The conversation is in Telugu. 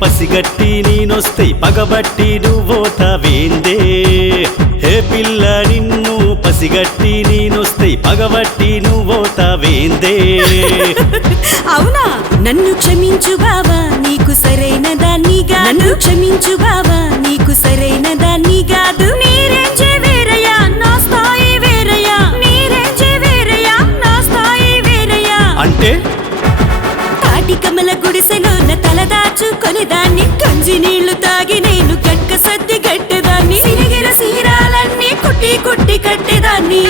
పసిగట్టి నేనొస్తే పగబట్టి నువ్వోతావేందే హే పిల్ల నిన్ను పసిగట్టి నేనొస్తే పగబట్టి నువ్వోతావేందే అవునా నన్ను క్షమించు బావా నీకు సరైన దాన్ని నన్ను క్షమించు బావా నీకు సరైన దాన్ని కాదు నీరేంచే వేరయ్యా నా స్థాయి వేరయ్యా నీరేంచే వేరయ్యా నా స్థాయి వేరయ్యా అంటే తాటి కమల గుడిసెలోన తల దాచుకొని దాన్ని కంజి నీళ్లు తాగి నేను గట్క సద్ది కట్టేదాన్ని సిరిగిర సీరాలన్నీ కుట్టి కుట్టి కట్టేదాన్ని